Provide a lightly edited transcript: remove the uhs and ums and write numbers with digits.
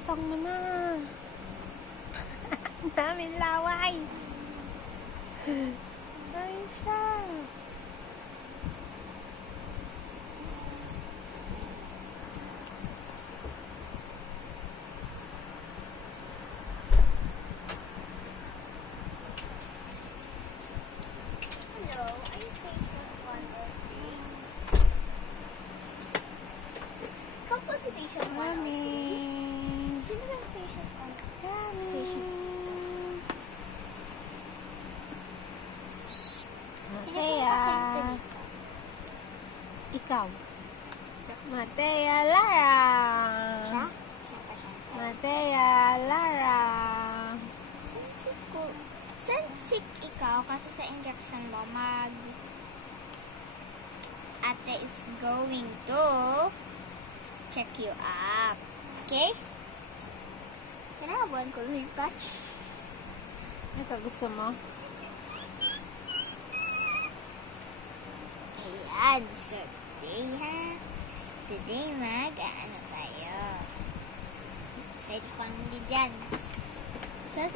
Ibusang mo na. Ang daming laway. Ayun siya. Hello, are you patient one or three? Ikaw po si patient one or Mami. three? Sino ba yung patient one? Mami. Patient. Sino po yung Matea. pasyente dito? Ikaw. Matea Lara. Siya? Siya pasyente. Matea Lara. Sick ikaw kasi sa injection mo ate is going to check you up. Okay? Can I have one coloring patch? Ito, gusto mo? Ayan. So, today ano tayo? Tayo kung hindi dyan. Saan